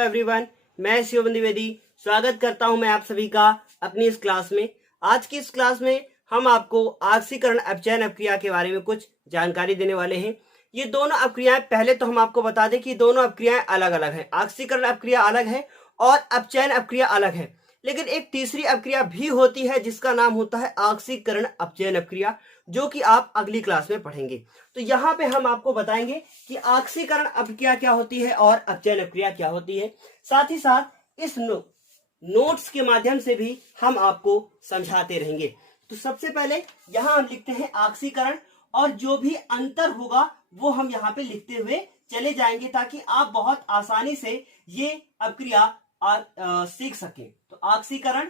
Everyone, मैं शिवम द्विवेदी स्वागत करता हूं मैं आप सभी का अपनी इस क्लास में। आज की इस क्लास में हम आपको आक्सीकरण अपचयन अपक्रिया के बारे में कुछ जानकारी देने वाले हैं। ये दोनों अपक्रियाएं, पहले तो हम आपको बता दें कि दोनों अपक्रियाएं अलग अलग हैं। आक्सीकरण अपक्रिया अलग है और अपचयन अपक्रिया अलग है, लेकिन एक तीसरी अपक्रिया भी होती है जिसका नाम होता है आक्सीकरण अपचयन अपक्रिया, जो कि आप अगली क्लास में पढ़ेंगे। तो यहाँ पे हम आपको बताएंगे कि आक्सीकरण अपक्रिया क्या होती है और अपचयन अपक्रिया क्या होती है। साथ ही साथ इस नोट्स के माध्यम से भी हम आपको समझाते रहेंगे। तो सबसे पहले यहाँ हम लिखते हैं आक्सीकरण, और जो भी अंतर होगा वो हम यहाँ पे लिखते हुए चले जाएंगे ताकि आप बहुत आसानी से ये अपक्रिया सीख सकें। तो आक्सीकरण,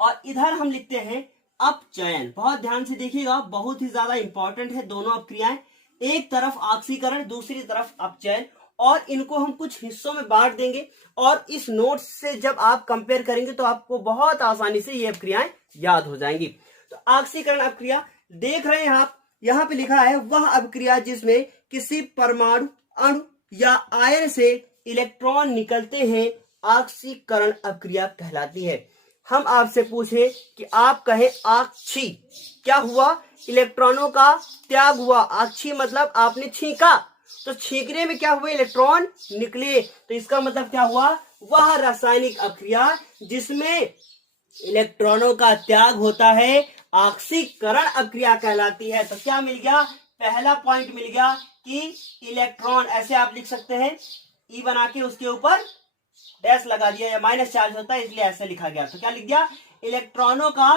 और इधर हम लिखते हैं अपचयन। बहुत ध्यान से देखिएगा, बहुत ही ज्यादा इंपॉर्टेंट है दोनों अपक्रियाएं। एक तरफ आक्सीकरण, दूसरी तरफ अपचयन, और इनको हम कुछ हिस्सों में बांट देंगे और इस नोट्स से जब आप कंपेयर करेंगे तो आपको बहुत आसानी से ये अपक्रियाएं याद हो जाएंगी। तो आक्सीकरण अपक्रिया देख रहे हैं आप, यहाँ पे लिखा है वह अपक्रिया जिसमें किसी परमाणु, अणु या आयन से इलेक्ट्रॉन निकलते हैं आक्सीकरण अपक्रिया कहलाती है। हम आपसे पूछे कि आप कहें आक्षी, क्या हुआ? इलेक्ट्रॉनों का त्याग हुआ। आक्षी मतलब आपने छींका, तो छींकने में क्या हुए? इलेक्ट्रॉन निकले। तो इसका मतलब क्या हुआ? वह रासायनिक अपक्रिया जिसमें इलेक्ट्रॉनों का त्याग होता है आक्सीकरण अपक्रिया कहलाती है। तो क्या मिल गया? पहला पॉइंट मिल गया कि इलेक्ट्रॉन, ऐसे आप लिख सकते हैं, ई बना के उसके ऊपर डैश लगा दिया, या माइनस चार्ज होता है इसलिए ऐसे लिखा गया। तो क्या लिख दिया? इलेक्ट्रॉनों का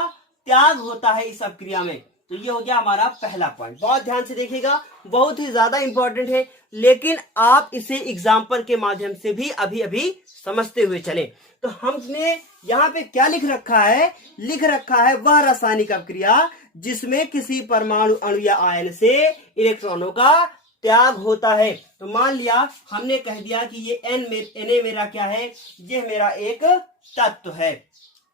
त्याग होता है इस अपक्रिया में। तो ये हो गया हमारा पहला पॉइंट। बहुत ध्यान से देखिएगा, बहुत ही ज्यादा इंपॉर्टेंट है, लेकिन आप इसे एग्जाम्पल के माध्यम से भी अभी अभी समझते हुए चले। तो हमने यहाँ पे क्या लिख रखा है? लिख रखा है वह रासायनिक अपक्रिया जिसमें किसी परमाणु, अणु या आयन से इलेक्ट्रॉनों का त्याग होता है। तो मान लिया हमने कह दिया कि ये Na मेरा क्या है? ये मेरा एक तत्व है,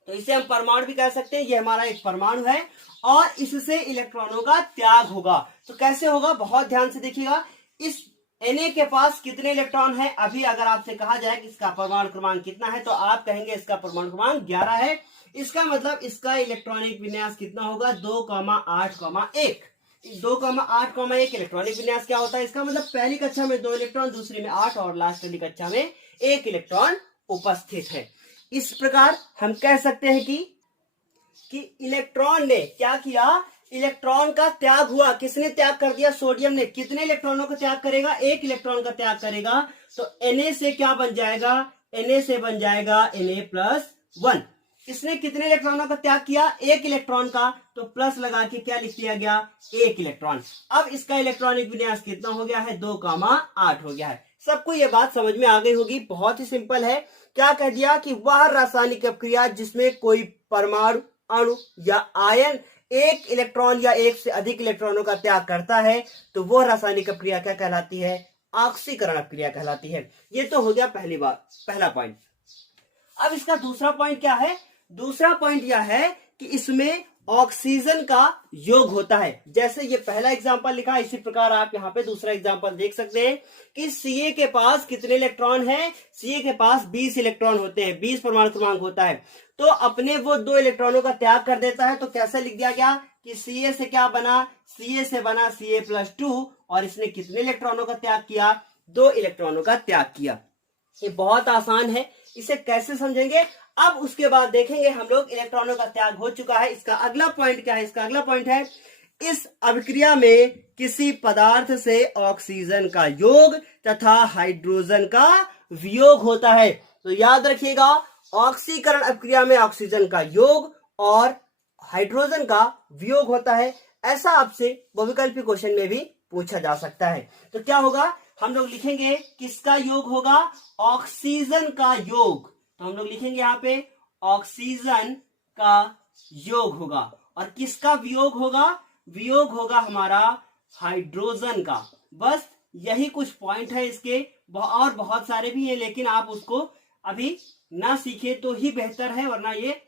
तो इसे हम परमाणु भी कह सकते हैं। ये हमारा एक परमाणु है और इससे इलेक्ट्रॉनों का त्याग होगा। तो कैसे होगा? बहुत ध्यान से देखिएगा। इस Na के पास कितने इलेक्ट्रॉन है? अभी अगर आपसे कहा जाए कि इसका परमाणु क्रमांक कितना है, तो आप कहेंगे इसका परमाणु क्रमांक 11 है। इसका मतलब इसका इलेक्ट्रॉनिक विन्यास कितना होगा? 2,8,1। 2,8,1 इलेक्ट्रॉनिक विन्यास क्या होता है? इसका मतलब पहली कक्षा में 2 इलेक्ट्रॉन, दूसरी में 8 और लास्ट वाली कक्षा में 1 इलेक्ट्रॉन उपस्थित है। इस प्रकार हम कह सकते हैं कि इलेक्ट्रॉन ने क्या किया? इलेक्ट्रॉन का त्याग हुआ। किसने त्याग कर दिया? सोडियम ने। कितने इलेक्ट्रॉनों का त्याग करेगा? 1 इलेक्ट्रॉन का त्याग करेगा। तो Na से क्या बन जाएगा? Na से बन जाएगा Na+1। इसने कितने इलेक्ट्रॉनों का त्याग किया? 1 इलेक्ट्रॉन का। तो प्लस लगा के क्या लिख दिया गया? 1 इलेक्ट्रॉन। अब इसका इलेक्ट्रॉनिक विन्यास कितना हो गया है? 2,8 हो गया है। सबको ये बात समझ में आ गई होगी। बहुत ही सिंपल है। क्या कह दिया कि वह रासायनिक अपक्रिया जिसमें कोई परमाणु, अणु या आयन 1 इलेक्ट्रॉन या 1 से अधिक इलेक्ट्रॉनों का त्याग करता है, तो वह रासायनिक अपक्रिया क्या कहलाती है? आक्सीकरण अपक्रिया कहलाती है। ये तो हो गया पहला पॉइंट। अब इसका दूसरा पॉइंट क्या है? दूसरा पॉइंट यह है कि इसमें ऑक्सीजन का योग होता है। जैसे ये पहला एग्जांपल लिखा, इसी प्रकार आप यहाँ पे दूसरा एग्जांपल देख सकते हैं कि Ca के पास कितने इलेक्ट्रॉन हैं? Ca के पास 20 इलेक्ट्रॉन होते हैं, 20 परमाणु क्रमांक होता है। तो अपने वो 2 इलेक्ट्रॉनों का त्याग कर देता है। तो कैसे लिख दिया गया कि Ca से क्या बना? Ca से बना Ca+2, और इसने कितने इलेक्ट्रॉनों का त्याग किया? 2 इलेक्ट्रॉनों का त्याग किया। ये बहुत आसान है, इसे कैसे समझेंगे? अब उसके बाद देखेंगे हम लोग। इलेक्ट्रॉनों का त्याग हो चुका है। इसका अगला पॉइंट क्या है? इसका अगला पॉइंट है इस अभिक्रिया में किसी पदार्थ से ऑक्सीजन का योग तथा हाइड्रोजन का वियोग होता है। तो याद रखिएगा, ऑक्सीकरण अभिक्रिया में ऑक्सीजन का योग और हाइड्रोजन का वियोग होता है। ऐसा आपसे बहुविकल्पी क्वेश्चन में भी पूछा जा सकता है। तो क्या होगा? हम लोग लिखेंगे किसका योग होगा? ऑक्सीजन का योग। तो हम लोग लिखेंगे यहाँ पे ऑक्सीजन का योग होगा। और किसका वियोग होगा? वियोग होगा हमारा हाइड्रोजन का। बस यही कुछ पॉइंट है इसके, और बहुत सारे भी हैं, लेकिन आप उसको अभी ना सीखे तो ही बेहतर है, वरना ये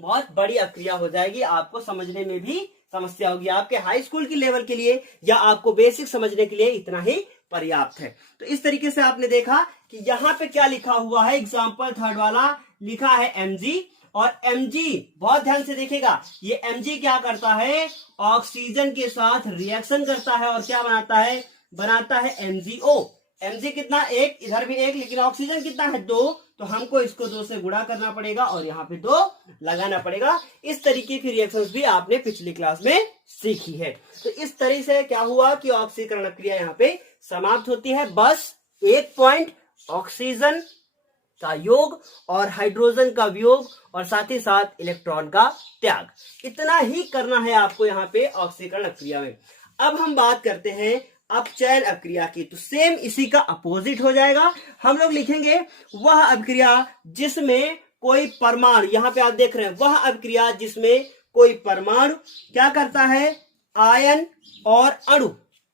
बहुत बड़ी अक्रिया हो जाएगी, आपको समझने में भी समस्या होगी। आपके हाई स्कूल की लेवल के लिए या आपको बेसिक समझने के लिए इतना ही पर्याप्त है। तो इस तरीके से आपने देखा कि यहाँ पे क्या लिखा हुआ है, एग्जाम्पल थर्ड वाला लिखा है Mg, और Mg बहुत ध्यान से देखिएगा, ये Mg क्या करता है, ऑक्सीजन के साथ रिएक्शन करता है और क्या बनाता है MgO। Mg कितना, एक, इधर भी एक, लेकिन ऑक्सीजन कितना है, 2, तो हमको इसको 2 से गुणा करना पड़ेगा और यहाँ पे 2 लगाना पड़ेगा। इस तरीके की रिएक्शंस भी आपने पिछली क्लास में सीखी है। तो इस तरह से क्या हुआ कि ऑक्सीकरण क्रिया यहाँ पे समाप्त होती है। बस एक पॉइंट, ऑक्सीजन का योग और हाइड्रोजन का वियोग और साथ ही साथ इलेक्ट्रॉन का त्याग, इतना ही करना है आपको यहाँ पे ऑक्सीकरण क्रिया में। अब हम बात करते हैं अपचयन अभिक्रिया की, तो सेम इसी का अपोजिट हो जाएगा। हम लोग लिखेंगे वह अभिक्रिया जिसमें कोई परमाणु, यहाँ पे आप देख रहे हैं, वह अभिक्रिया जिसमें कोई परमाणु क्या करता है, आयन और अणु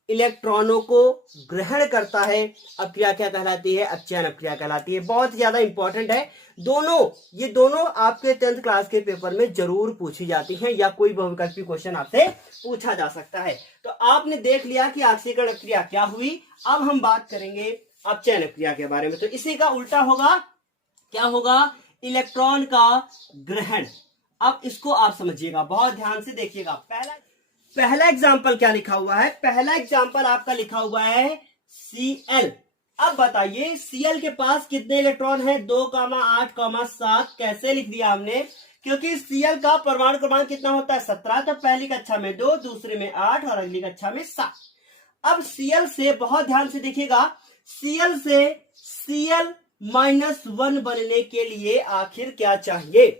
इलेक्ट्रॉनों को ग्रहण करता है। अभिक्रिया क्या कहलाती है, अपचयन अभिक्रिया कहलाती है। बहुत ज्यादा इंपॉर्टेंट है ये दोनों आपके 10th क्लास के पेपर में जरूर पूछी जाती हैं या कोई बहुविकल्पी क्वेश्चन आपसे पूछा जा सकता है। तो आपने देख लिया कि ऑक्सीकरण अभिक्रिया क्या हुई। अब हम बात करेंगे अपचयन अभिक्रिया के बारे में। तो इसी का उल्टा होगा, क्या होगा, इलेक्ट्रॉन का ग्रहण। अब इसको आप समझिएगा, बहुत ध्यान से देखिएगा। पहला एग्जाम्पल क्या लिखा हुआ है, पहला एग्जाम्पल आपका लिखा हुआ है Cl। अब बताइए Cl के पास कितने इलेक्ट्रॉन है, 2, 8, 7। कैसे लिख दिया हमने, क्योंकि Cl का परमाणु क्रमांक कितना होता है, 17। तो पहली कक्षा में 2, दूसरे में 8 और अगली कक्षा में 7। अब Cl से बहुत ध्यान से देखिएगा, Cl से Cl-1 बनने के लिए आखिर क्या चाहिए।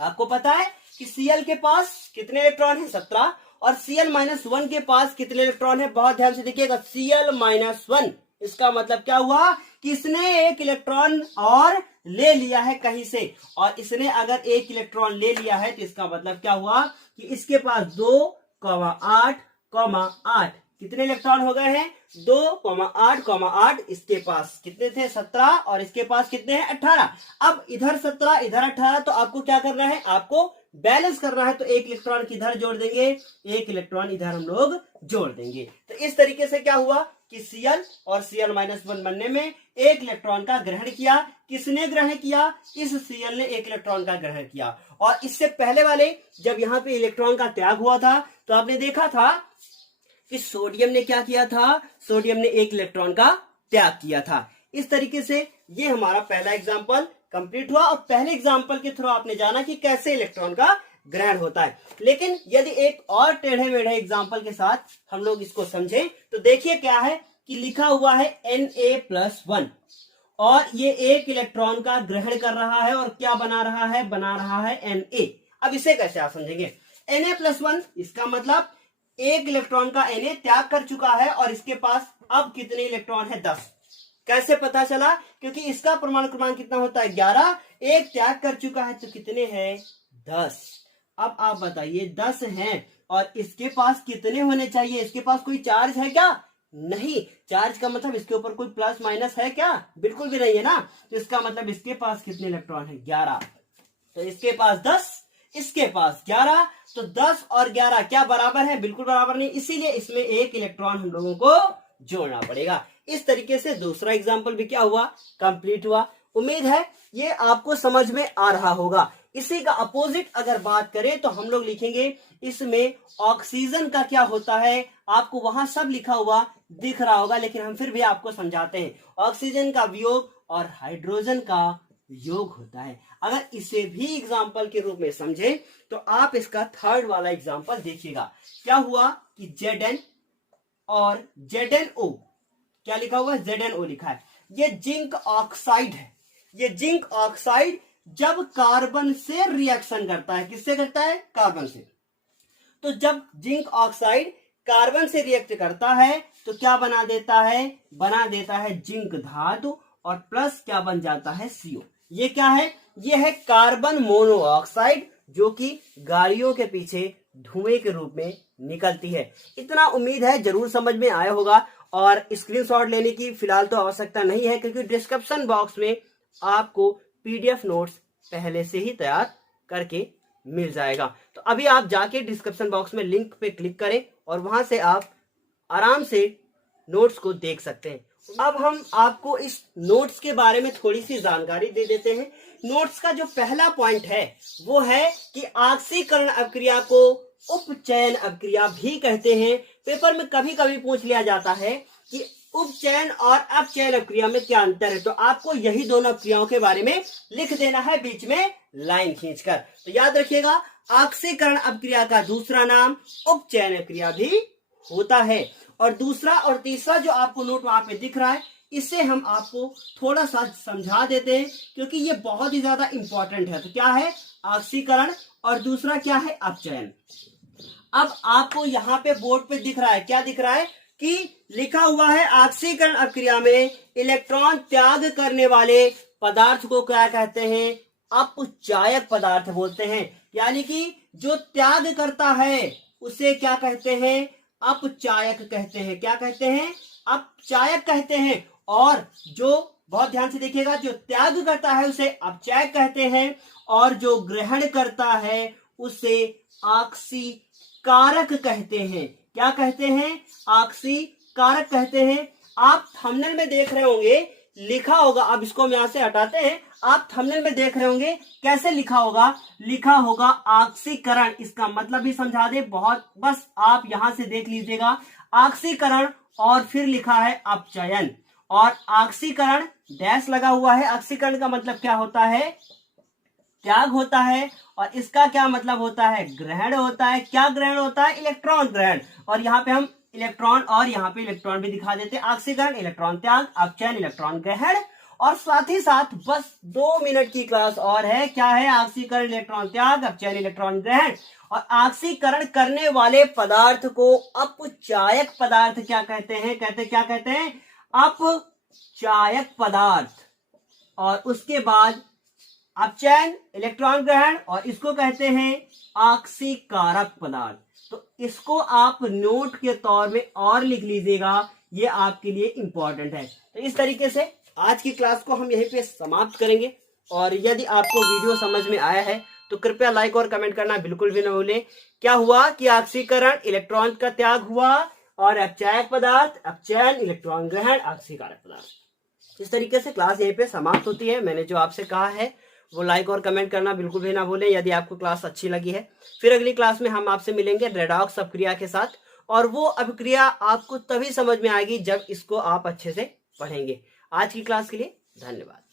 आपको पता है कि Cl के पास कितने इलेक्ट्रॉन है, 17, और Cl-1 के पास कितने इलेक्ट्रॉन है। बहुत ध्यान से देखिएगा, Cl-1, इसका मतलब क्या हुआ कि इसने एक इलेक्ट्रॉन और ले लिया है कहीं से, और इसने अगर एक इलेक्ट्रॉन ले लिया है तो इसका मतलब क्या हुआ कि इसके पास 2, 8, 8 कितने इलेक्ट्रॉन हो गए हैं, 2, 8, 8। इसके पास कितने थे, 17, और इसके पास कितने हैं, 18। अब इधर 17 इधर 18, तो आपको क्या करना है, आपको बैलेंस करना है। तो एक इलेक्ट्रॉन किधर जोड़ देंगे, एक इलेक्ट्रॉन इधर हम लोग जोड़ देंगे। तो इस तरीके से क्या हुआ कि Cl और Cl-1 बनने में एक इलेक्ट्रॉन का ग्रहण किया। किसने ग्रहण किया, इस Cl ने एक इलेक्ट्रॉन का ग्रहण किया। और इससे पहले वाले जब यहाँ पे इलेक्ट्रॉन का त्याग हुआ था तो आपने देखा था कि सोडियम ने क्या किया था, सोडियम ने एक इलेक्ट्रॉन का त्याग किया था। इस तरीके से ये हमारा पहला एग्जाम्पल कंप्लीट हुआ, और पहले एग्जाम्पल के थ्रू आपने जाना कि कैसे इलेक्ट्रॉन का ग्रहण होता है। लेकिन यदि एक और टेढ़े मेढ़े एग्जाम्पल के साथ हम लोग इसको समझें तो देखिए क्या है कि लिखा हुआ है Na+1, और ये एक इलेक्ट्रॉन का ग्रहण कर रहा है और क्या बना रहा है Na। अब इसे कैसे आप समझेंगे, Na+1 इसका मतलब एक इलेक्ट्रॉन का Na त्याग कर चुका है और इसके पास अब कितने इलेक्ट्रॉन है, 10। कैसे पता चला, क्योंकि इसका परमाणु क्रमांक कितना होता है, 11। एक त्याग कर चुका है तो कितने हैं, 10। अब आप बताइए 10 हैं और इसके पास कितने होने चाहिए, इसके पास कोई चार्ज है क्या, नहीं। चार्ज का मतलब इसके ऊपर कोई प्लस माइनस है क्या, बिल्कुल भी नहीं है ना। तो इसका मतलब इसके पास कितने इलेक्ट्रॉन है, 11। तो इसके पास 10, इसके पास 11, तो 10 और 11 क्या बराबर है, बिल्कुल बराबर नहीं। इसीलिए इसमें एक इलेक्ट्रॉन हम लोगों को जोड़ना पड़ेगा। इस तरीके से दूसरा एग्जाम्पल भी क्या हुआ, कंप्लीट हुआ। उम्मीद है ये आपको समझ में आ रहा होगा। इसी का अपोजिट अगर बात करें तो हम लोग लिखेंगे इसमें ऑक्सीजन का क्या होता है। आपको वहां सब लिखा हुआ दिख रहा होगा, लेकिन हम फिर भी आपको समझाते हैं। ऑक्सीजन का वियोग और हाइड्रोजन का योग होता है। अगर इसे भी एग्जाम्पल के रूप में समझे तो आप इसका थर्ड वाला एग्जाम्पल देखिएगा। क्या हुआ कि Zn और ZnO, क्या लिखा हुआ है, ZnO लिखा है। ये जिंक ऑक्साइड है। ये जिंक ऑक्साइड जब कार्बन से रिएक्शन करता है, किससे करता है, कार्बन से। तो जब जिंक ऑक्साइड कार्बन से रिएक्ट करता है तो क्या बना देता है जिंक धातु, और प्लस क्या बन जाता है, CO। ये क्या है, ये है कार्बन मोनोऑक्साइड, जो कि गाड़ियों के पीछे धुएं के रूप में निकलती है। इतना उम्मीद है जरूर समझ में आया होगा, और स्क्रीनशॉट लेने की फिलहाल तो आवश्यकता नहीं है, क्योंकि डिस्क्रिप्शन बॉक्स में आपको PDF नोट्स पहले से ही तैयार करके मिल जाएगा। तो अभी आप जाके डिस्क्रिप्शन बॉक्स में लिंक पे क्लिक करें और वहां से आप आराम से नोट्स को देख सकते हैं। अब हम आपको इस नोट्स के बारे में थोड़ी सी जानकारी दे देते हैं। नोट्स का जो पहला पॉइंट है वो है कि आक्सीकरण अपक्रिया को उपचयन अपक्रिया भी कहते हैं। पेपर में कभी कभी पूछ लिया जाता है कि उपचयन और अपचयन अपक्रिया में क्या अंतर है, तो आपको यही दोनों अपक्रियाओं के बारे में लिख देना है बीच में लाइन खींचकर। तो याद रखिएगा, आक्सीकरण अपक्रिया का दूसरा नाम उपचयन अपक्रिया भी होता है। और दूसरा और तीसरा जो आपको नोट वहां पे दिख रहा है, इसे हम आपको थोड़ा सा समझा देते हैं क्योंकि ये बहुत ही ज्यादा इंपॉर्टेंट है। तो क्या है आक्सीकरण और दूसरा क्या है अपचयन। अब आपको यहाँ पे बोर्ड पे दिख रहा है, क्या दिख रहा है कि लिखा हुआ है आक्सीकरण अपक्रिया में इलेक्ट्रॉन त्याग करने वाले पदार्थ को क्या कहते हैं, अपचायक पदार्थ बोलते हैं। यानी कि जो त्याग करता है उसे क्या कहते हैं, अपचायक कहते हैं। क्या कहते हैं, अपचायक कहते हैं। और जो बहुत ध्यान से देखिएगा, जो त्याग करता है उसे अपचायक कहते हैं और जो ग्रहण करता है उसे आक्सीकारक कहते हैं। क्या कहते हैं, आक्सीकारक कहते हैं। आप थंबनेल में देख रहे होंगे लिखा होगा, अब इसको हम यहां से हटाते हैं, आप थंबनेल में देख रहे होंगे कैसे लिखा होगा, लिखा होगा आक्सीकरण। इसका मतलब भी समझा दे, बहुत बस आप यहां से देख लीजिएगा, आक्सीकरण और फिर लिखा है अपचयन और आक्सीकरण डैश लगा हुआ है। आक्सीकरण का मतलब क्या होता है, त्याग होता है और इसका क्या मतलब होता है, ग्रहण होता है। क्या ग्रहण होता है, इलेक्ट्रॉन ग्रहण। और यहाँ पे हम इलेक्ट्रॉन और यहाँ पे इलेक्ट्रॉन भी दिखा देते हैं। आक्सीकरण इलेक्ट्रॉन त्याग, अपचयन इलेक्ट्रॉन ग्रहण। और साथ ही साथ बस 2 मिनट की क्लास और है, क्या है, आक्सीकरण इलेक्ट्रॉन त्याग, अपचयन इलेक्ट्रॉन ग्रहण। और आक्सीकरण करने वाले पदार्थ को अपचायक पदार्थ क्या कहते हैं, क्या कहते हैं, अपचायक पदार्थ। और उसके बाद अपचयन इलेक्ट्रॉन ग्रहण और इसको कहते हैं आक्सीकारक पदार्थ। तो इसको आप नोट के तौर में और लिख लीजिएगा, ये आपके लिए इंपॉर्टेंट है। तो इस तरीके से आज की क्लास को हम यहीं पे समाप्त करेंगे। और यदि आपको वीडियो समझ में आया है तो कृपया लाइक और कमेंट करना बिल्कुल भी न भूलें। क्या हुआ कि आक्सीकरण इलेक्ट्रॉन का त्याग हुआ और अपचायक पदार्थ, अपचयन इलेक्ट्रॉन ग्रहण, आक्सीकारक पदार्थ। इस तरीके से क्लास यहीं पे समाप्त होती है। मैंने जो आपसे कहा है वो लाइक और कमेंट करना बिल्कुल भी ना भूलें यदि आपको क्लास अच्छी लगी है। फिर अगली क्लास में हम आपसे मिलेंगे रेडॉक्स अपक्रिया के साथ, और वो अपक्रिया आपको तभी समझ में आएगी जब इसको आप अच्छे से पढ़ेंगे। आज की क्लास के लिए धन्यवाद।